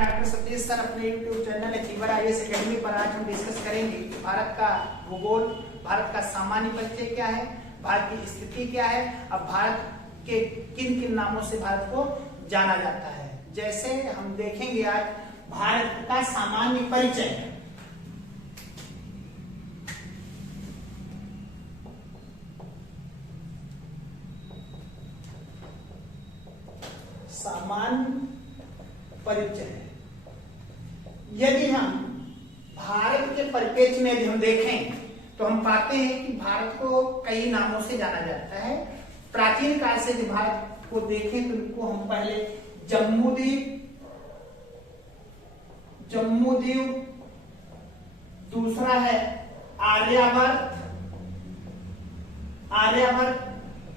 Doctor Satish sir अपने YouTube channel achiever IAS academy पर आज हम डिस्कस करेंगे कि भारत का भूगोल, भारत का सामान्य परिचय क्या है, भारत की स्थिति क्या है, अब भारत के किन किन नामों से भारत को जाना जाता है। जैसे हम देखेंगे आज भारत का सामान्य परिचय। सामान्य परिचय, यदि हम भारत के परिप्रेक्ष्य में यदि हम देखें तो हम पाते हैं कि भारत को कई नामों से जाना जाता है। प्राचीन काल से यदि भारत को देखें तो इनको हम पहले जम्बूद्वीप, दूसरा है आर्यावर्त,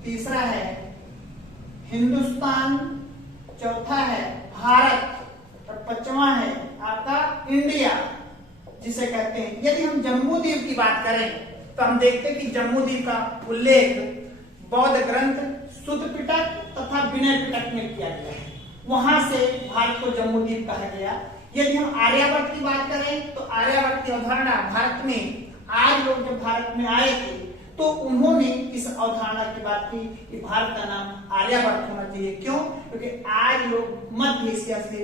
तीसरा है हिंदुस्तान, चौथा है भारत और पांचवा है आपका इंडिया जिसे कहते हैं। यदि हम जम्बूद्वीप की बात करें तो हम देखते हैं कि जम्बूद्वीप का उल्लेख बौद्ध ग्रंथ सुत्त पिटक तथा विनय पिटक में किया गया है, वहां से भारत को जम्बूद्वीप कहा गया। यदि हम आर्यावर्त की बात करें तो आर्यावर्त की अवधारणा भारत में आज लोग जब भारत में आए थे तो उन्होंने इस अवधारणा की बात की कि भारत का नाम आर्यावर्त होना चाहिए। क्यों? क्योंकि आज लोग मध्य एशिया से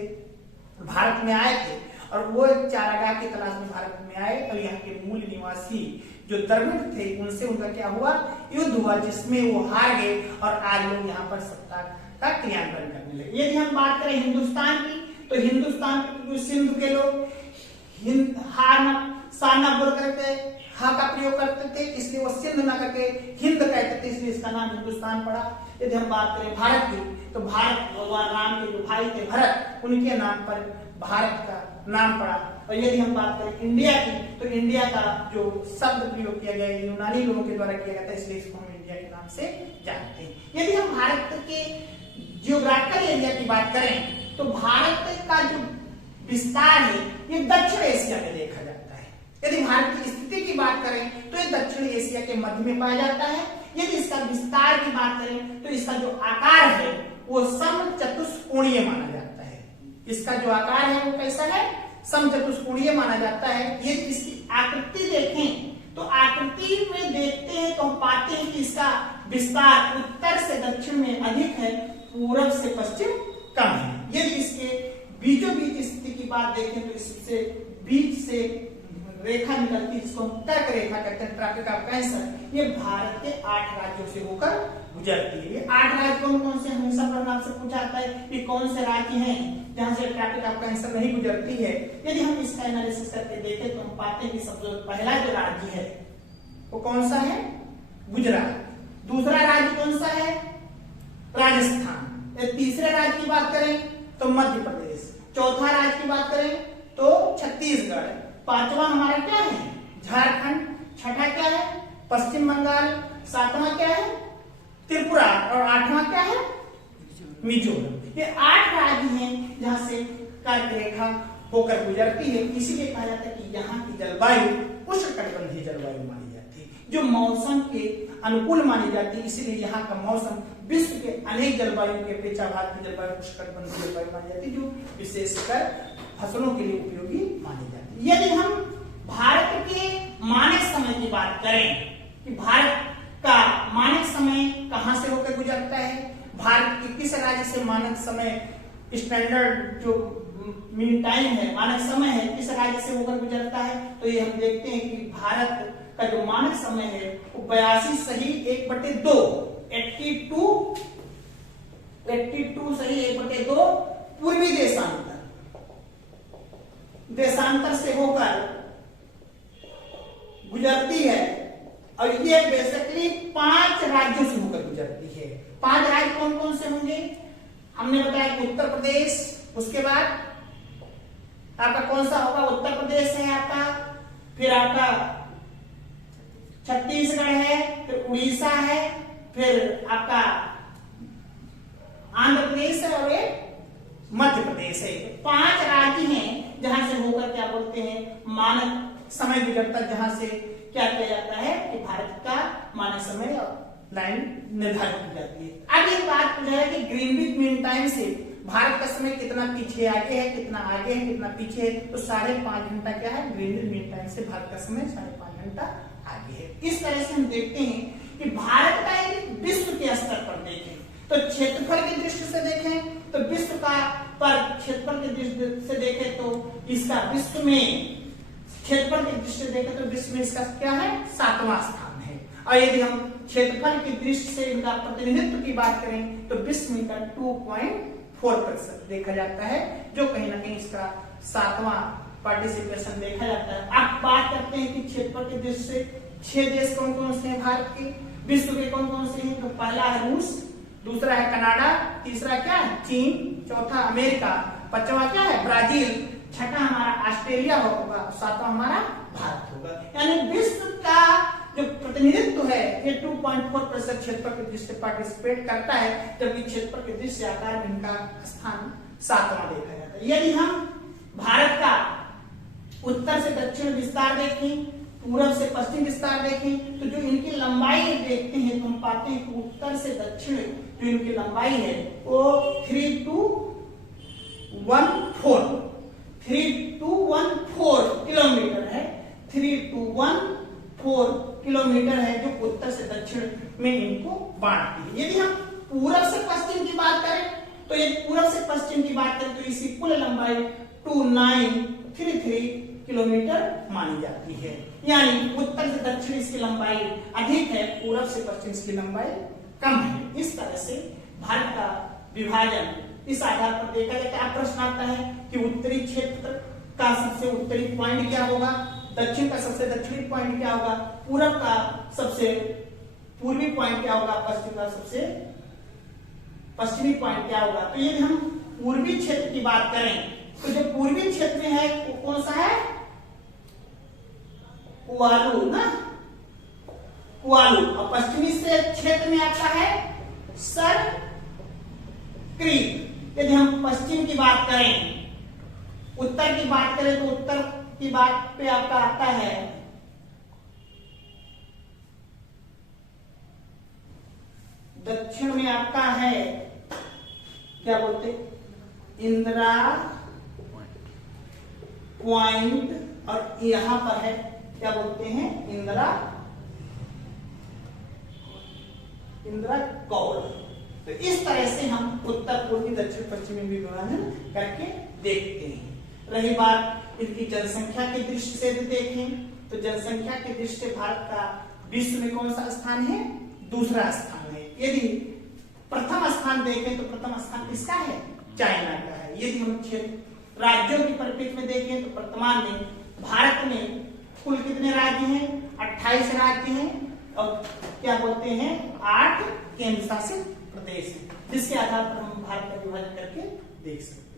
भारत में आए थे और वो एक चारागाह की तलाश में भारत में आए और यहाँ के मूल निवासी जो द्रविड़ थे उनसे उनका क्या हुआ, युद्ध हुआ, जिसमें वो हार गए और आज लोग यहाँ पर सत्ता का क्रियान्वयन करने लगे। यदि हम बात करें हिंदुस्तान की तो हिंदुस्तान के सिंधु के लोग साना बोल करके हा का प्रयोग करते थे, इसलिए वो सिंध न करके हिंद कहते थे, इसलिए इसका नाम हिंदुस्तान पड़ा। यदि हम बात करें भारत की तो भारत भगवान राम के जो भाई थे भरत, उनके नाम पर भारत का नाम पड़ा। और यदि हम बात करें इंडिया की तो इंडिया का जो शब्द प्रयोग किया गया यूनानी लोगों के द्वारा किया गया था, इसलिए इसको हम इंडिया के नाम से जानते हैं। यदि हम भारत के जियोग्राफिकल एरिया की बात करें तो भारत का जो विस्तार है ये दक्षिण एशिया में देखा जाता है। यदि भारत की स्थिति की बात करें तो ये दक्षिण एशिया के मध्य में पाया जाता है। यदि इसका विस्तार की बात करें तो इसका जो आकार है वो समचतुष्कोणीय माना जाता है। इसका जो आकार है वो कैसा है, समचतुष्कोणीय माना जाता है। यदि इसकी आकृति देखें तो आकृति में देखते हैं तो हम पाते हैं कि इसका विस्तार उत्तर से दक्षिण में अधिक है, पूरब से पश्चिम कम है। यदि इसके बीचों बीच स्थिति की बात देखें तो इससे बीच से रेखा निकलती है जिसको हम कर्क रेखा कहते हैं, ट्रॉपिक ऑफ कैंसर। ये भारत के 8 राज्यों से होकर गुजरती है। ये 8 राज्य कौन कौन से, हमेशा प्रश्न आपसे पूछा जाता है कि कौन से राज्य हैं जहां से ट्रॉपिक ऑफ कैंसर नहीं गुजरती है। यदि हम इसका एनालिसिस करके देखें तो हम पाते हैं कि सबसे पहला जो राज्य है वो कौन सा है, गुजरात। दूसरा राज्य कौन सा है, राजस्थान। तीसरे राज्य की बात करें तो मध्य प्रदेश। चौथा राज्य की बात करें तो छत्तीसगढ़। पांचवा हमारा क्या है, झारखंड। छठा क्या है, पश्चिम बंगाल। सातवां क्या है, त्रिपुरा। और आठवां क्या है, मिजोरम। ये 8 राज्य हैं जहां से कर्क रेखा होकर गुजरती है। इसीलिए कहा जाता है कि यहाँ की जलवायु उष्णकटिबंधीय जलवायु मानी जाती है, जो मौसम के अनुकूल मानी जाती है। इसीलिए यहाँ का मौसम विश्व के अनेक जलवायु के अपेक्षा भारत की जलवायु उष्णकटिबंधीय जलवायु मानी जाती है, जो विशेषकर फसलों के लिए उपयोगी मानी जाती है। यदि हम भारत के मानक समय की बात करें कि भारत का मानक समय कहां से होकर गुजरता है, भारत के किस राज्य से मानक समय स्टैंडर्ड जो मीन टाइम है, मानक समय है, किस राज्य से होकर गुजरता है, तो ये हम देखते हैं कि भारत का जो मानक समय है वो 82 सही 1/2 82 सही 1/2 पूर्वी देशांतर से होकर गुजरती है। और ये बेसिकली 5 राज्यों से होकर गुजरती है। 5 राज्य कौन कौन से होंगे, हमने बताया कि उत्तर प्रदेश, उसके बाद आपका कौन सा होगा, उत्तर प्रदेश है आपका, फिर आपका छत्तीसगढ़ है, फिर उड़ीसा है, फिर आपका आंध्र प्रदेश है और एक मध्य प्रदेश है। 5 राज्य हैं जहां से होकर क्या बोलते हैं, मानक समय गुजरता, जहां से क्या किया जाता है कि भारत का मानक समय लाइन निर्धारित की जाती है। अब एक बात पूछा है कि ग्रीनविच मीन टाइम से भारत का समय कितना पीछे आगे है, कितना आगे है, कितना पीछे है, तो 5.5 घंटा क्या है, ग्रीनिच मीन टाइम से भारत का समय 5.5 घंटा आगे है। इस तरह से हम देखते हैं कि भारत का यदि विश्व के स्तर पर देखें तो क्षेत्रफल की दृष्टि से देखें तो विश्व का पर क्षेत्रफल की दृष्टि से देखें तो इसका विश्व में क्षेत्रफल की दृष्टि से देखें तो विश्व में इसका क्या है, 7वां स्थान है। और यदि हम क्षेत्रफल की दृष्टि से इनका प्रतिनिधित्व की बात करें तो विश्व में 2.4% देखा जाता है, जो कहीं ना कहीं इसका 7वां पार्टिसिपेशन देखा जाता है। अब बात करते हैं कि क्षेत्रफल की दृष्टि से 6 देश कौन कौन से हैं भारत के, विश्व के कौन कौन से हैं, तो पहला है रूस, दूसरा है कनाडा, तीसरा क्या है चीन, चौथा अमेरिका, पांचवा क्या है ब्राजील, छठा हमारा ऑस्ट्रेलिया होगा, 7वां हमारा भारत होगा। यानी विश्व का जो प्रतिनिधित्व है ये 2.4% क्षेत्रफल की दृष्टि से पार्टिसिपेट करता है, जबकि क्षेत्रफल की दृष्टि से आकार में इनका स्थान 7वां देखा जाता है। यदि हम भारत का उत्तर से दक्षिण विस्तार देखें, पूरब से पश्चिम विस्तार देखें, तो जो इनकी लंबाई देखते हैं तो हम पाते हैं कि उत्तर से दक्षिण जो इनकी लंबाई है वो 3214 किलोमीटर है, 3214 किलोमीटर है, जो उत्तर से दक्षिण में इनको बांटती है। यदि हम पूरब से पश्चिम की बात करें तो ये पूरब से पश्चिम की बात करें तो इसकी कुल लंबाई 2933 किलोमीटर मानी जाती है। यानी उत्तर से दक्षिण इसकी लंबाई अधिक है, पूरब से पश्चिम इसकी लंबाई कम है। इस तरह से भारत का विभाजन इस आधार पर देखा जाता है। प्रश्न आता है कि उत्तरी क्षेत्र का सबसे उत्तरी पॉइंट क्या होगा, दक्षिण का सबसे दक्षिणी पॉइंट क्या होगा, पूरब का सबसे पूर्वी पॉइंट क्या होगा, पश्चिम का सबसे पश्चिमी पॉइंट क्या होगा। तो यदि हम पूर्वी क्षेत्र की बात करें तो जो पूर्वी क्षेत्र में है वो कौन सा है, कुआलू ना, कुआलू। और पश्चिमी से क्षेत्र में आता है सर क्रीक। यदि हम पश्चिम की बात करें, उत्तर की बात करें तो उत्तर की बात पे आपका आता है दक्षिण में आपका है क्या बोलते इंदिरा पॉइंट, और यहां पर है क्या बोलते हैं इंदिरा कौल। तो इस तरह से हम उत्तर पूर्वी दक्षिण पश्चिमी विभाजन करके देखते हैं। रही बात इनकी जनसंख्या की दृष्टि से देखें तो जनसंख्या की दृष्टि से भारत का विश्व में कौन सा स्थान है, दूसरा स्थान है। यदि प्रथम स्थान देखें तो प्रथम स्थान किसका है, चाइना का है। यदि हम क्षेत्र राज्यों के परिप्रेक्ष्य में देखें तो वर्तमान में भारत में कुल कितने राज्य हैं, 28 राज्य हैं और क्या बोलते हैं 8 केंद्र शासित प्रदेश हैं, जिसके आधार पर हम भारत का विभाजन करके देख सकते हैं।